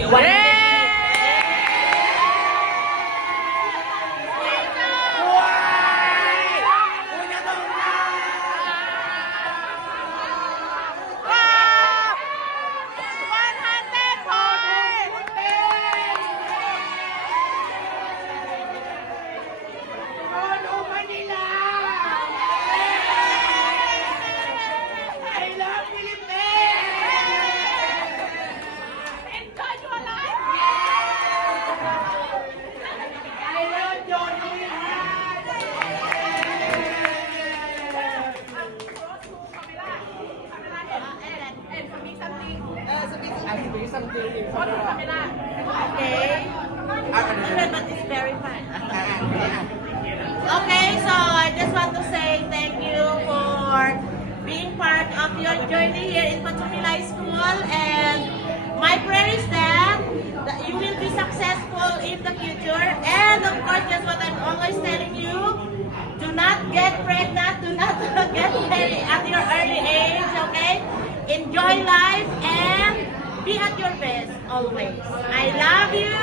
Okay. But it's very fun. Okay, so I just want to say thank you for being part of your journey here in Patumilay School, and my prayer is that you will be successful in the future. And of course, that's what I'm always telling you: do not get pregnant, do not get married at your early age. Okay, enjoy life and be at your best always. I love you.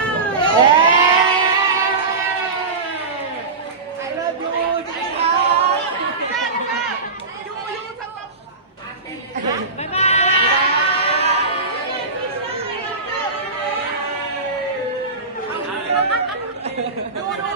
I love you. Bye bye.